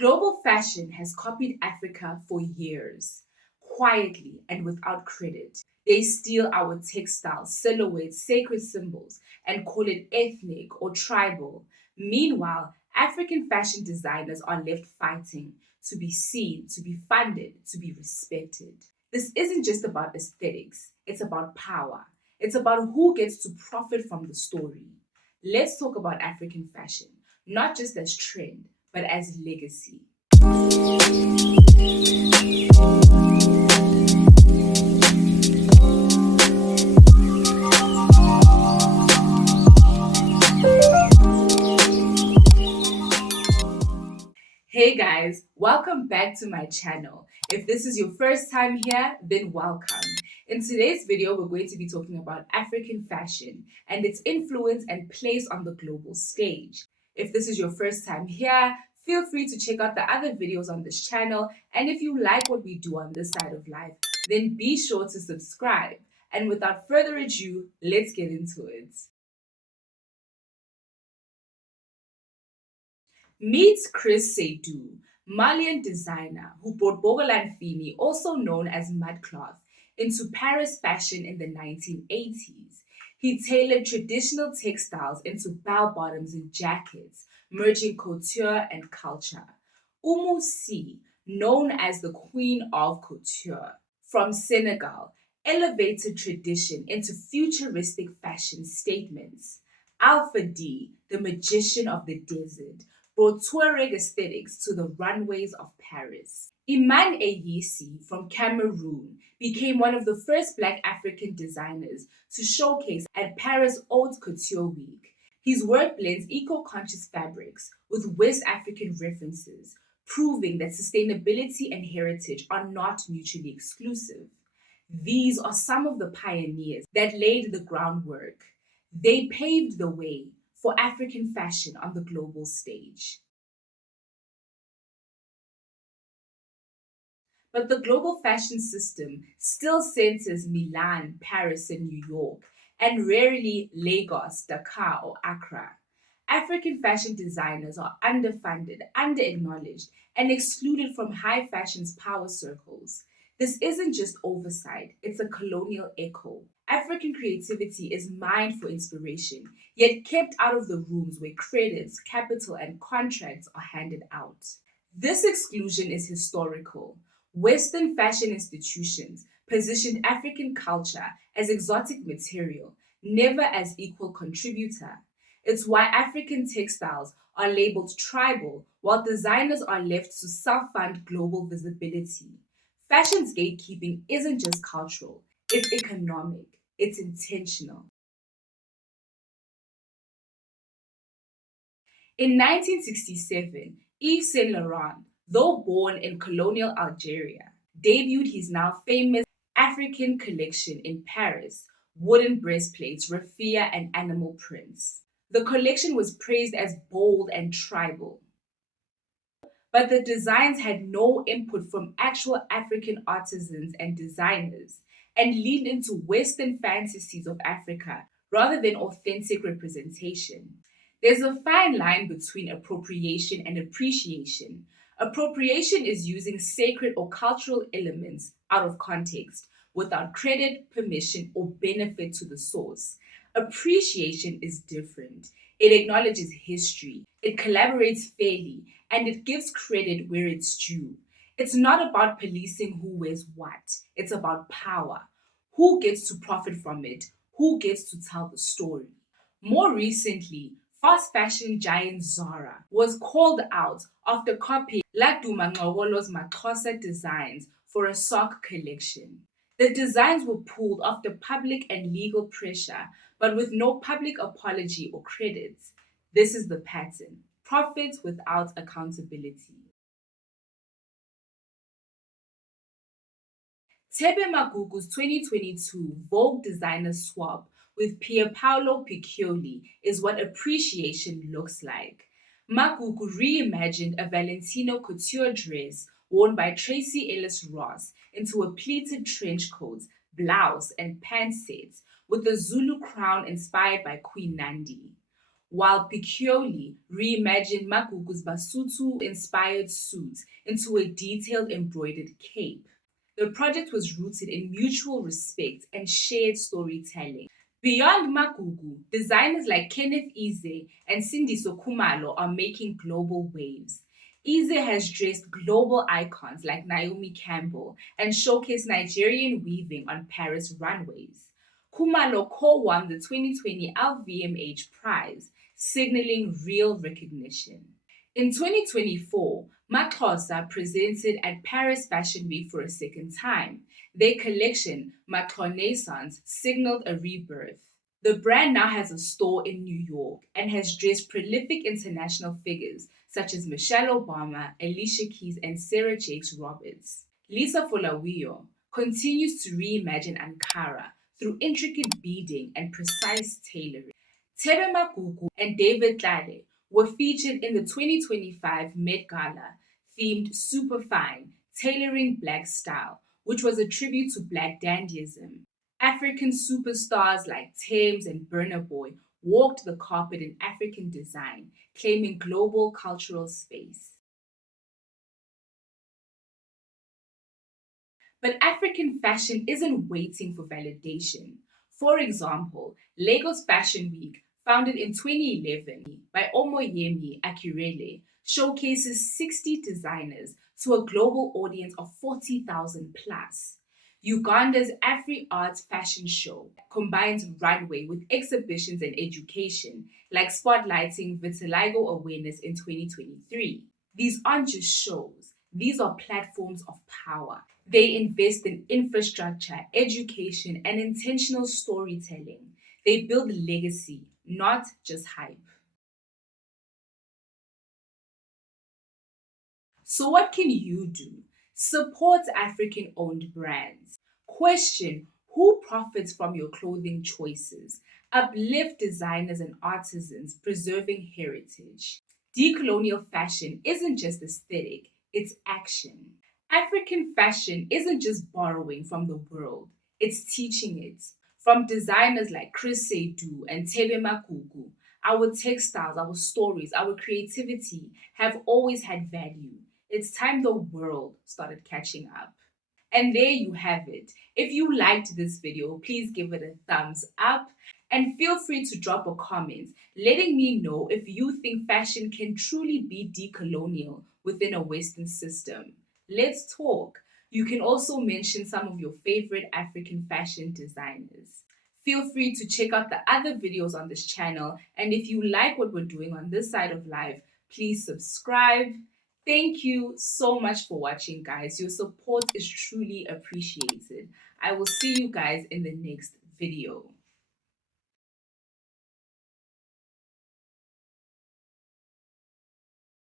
Global fashion has copied Africa for years, quietly and without credit. They steal our textiles, silhouettes, sacred symbols, and call it ethnic or tribal. Meanwhile, African fashion designers are left fighting to be seen, to be funded, to be respected. This isn't just about aesthetics, it's about power. It's about who gets to profit from the story. Let's talk about African fashion, not just as trend, but as legacy. Hey guys, welcome back to my channel. If this is your first time here, then welcome. In today's video, we're going to be talking about African fashion and its influence and place on the global stage. If this is your first time here, feel free to check out the other videos on this channel. And if you like what we do on this side of life, then be sure to subscribe. And without further ado, let's get into it. Meet Chris Seydou, Malian designer who brought Bogolan Fini, also known as mudcloth, into Paris fashion in the 1980s. He tailored traditional textiles into bell-bottoms and jackets, merging couture and culture. Oumou Sy, known as the Queen of Couture, from Senegal, elevated tradition into futuristic fashion statements. Alpha D, the magician of the desert, brought Tuareg aesthetics to the runways of Paris. Imane Ayissi from Cameroon became one of the first Black African designers to showcase at Paris Haute Couture Week. His work blends eco-conscious fabrics with West African references, proving that sustainability and heritage are not mutually exclusive. These are some of the pioneers that laid the groundwork. They paved the way for African fashion on the global stage. But the global fashion system still centers Milan, Paris, and New York, and rarely Lagos, Dakar, or Accra. African fashion designers are underfunded, underacknowledged, and excluded from high fashion's power circles. This isn't just oversight, it's a colonial echo. African creativity is mined for inspiration, yet kept out of the rooms where credits, capital, and contracts are handed out. This exclusion is historical. Western fashion institutions positioned African culture as exotic material, never as equal contributor. It's why African textiles are labeled tribal, while designers are left to self-fund global visibility. Fashion's gatekeeping isn't just cultural, it's economic, it's intentional. In 1967, Yves Saint Laurent, though born in colonial Algeria, debuted his now famous African collection in Paris: wooden breastplates, raffia, and animal prints. The collection was praised as bold and tribal, but the designs had no input from actual African artisans and designers and leaned into Western fantasies of Africa rather than authentic representation. There's a fine line between appropriation and appreciation. Appropriation is using sacred or cultural elements out of context without credit, permission, or benefit to the source. Appreciation is different. It acknowledges history, it collaborates fairly, and it gives credit where it's due. It's not about policing who wears what, it's about power. Who gets to profit from it? Who gets to tell the story? More recently, fast fashion giant Zara was called out after copying Laduma Ngxokolo's Maxhosa designs for a sock collection. The designs were pulled after public and legal pressure, but with no public apology or credits. This is the pattern: profits without accountability. Thebe Magugu's 2022 Vogue designer swap with Pierpaolo Piccioli is what appreciation looks like. Magugu reimagined a Valentino couture dress worn by Tracy Ellis Ross into a pleated trench coat, blouse, and pant set with a Zulu crown inspired by Queen Nandi. while Piccoli reimagined Magugu's Basotho-inspired suits into a detailed embroidered cape. The project was rooted in mutual respect and shared storytelling. Beyond Magugu, designers like Kenneth Eze and Sindiso Khumalo are making global waves. Eze has dressed global icons like Naomi Campbell and showcased Nigerian weaving on Paris runways. Khumalo co-won the 2020 LVMH prize, signaling real recognition. In 2024, Xhosa presented at Paris Fashion Week for a second time. Their collection, Renaissance, signaled a rebirth. The brand now has a store in New York and has dressed prolific international figures such as Michelle Obama, Alicia Keys, and Sarah Jakes Roberts. Lisa Folawiyo continues to reimagine Ankara through intricate beading and precise tailoring. Thebe Magugu and David Tlale were featured in the 2025 Met Gala themed Superfine, Tailoring Black Style, which was a tribute to Black dandyism. African superstars like Thames and Burna Boy walked the carpet in African design, claiming global cultural space. But African fashion isn't waiting for validation. For example, Lagos Fashion Week, founded in 2011 by Omoyemi Akirele, showcases 60 designers to a global audience of 40,000 plus. Uganda's Afri-Art Fashion Show combines runway with exhibitions and education, like spotlighting vitiligo awareness in 2023. These aren't just shows, these are platforms of power. They invest in infrastructure, education, and intentional storytelling. They build legacy, not just hype. So, what can you do? Support African owned brands. Question who profits from your clothing choices. Uplift designers and artisans preserving heritage. Decolonial fashion isn't just aesthetic, it's action. African fashion isn't just borrowing from the world, it's teaching it. From designers like Chris Seydou and Thebe Magugu, our textiles, our stories, our creativity have always had value. It's time the world started catching up. And there you have it. If you liked this video, please give it a thumbs up and feel free to drop a comment letting me know if you think fashion can truly be decolonial within a Western system. Let's talk. You can also mention some of your favorite African fashion designers. Feel free to check out the other videos on this channel, and if you like what we're doing on this side of life, please subscribe. Thank you so much for watching, guys. Your support is truly appreciated. I will see you guys in the next video.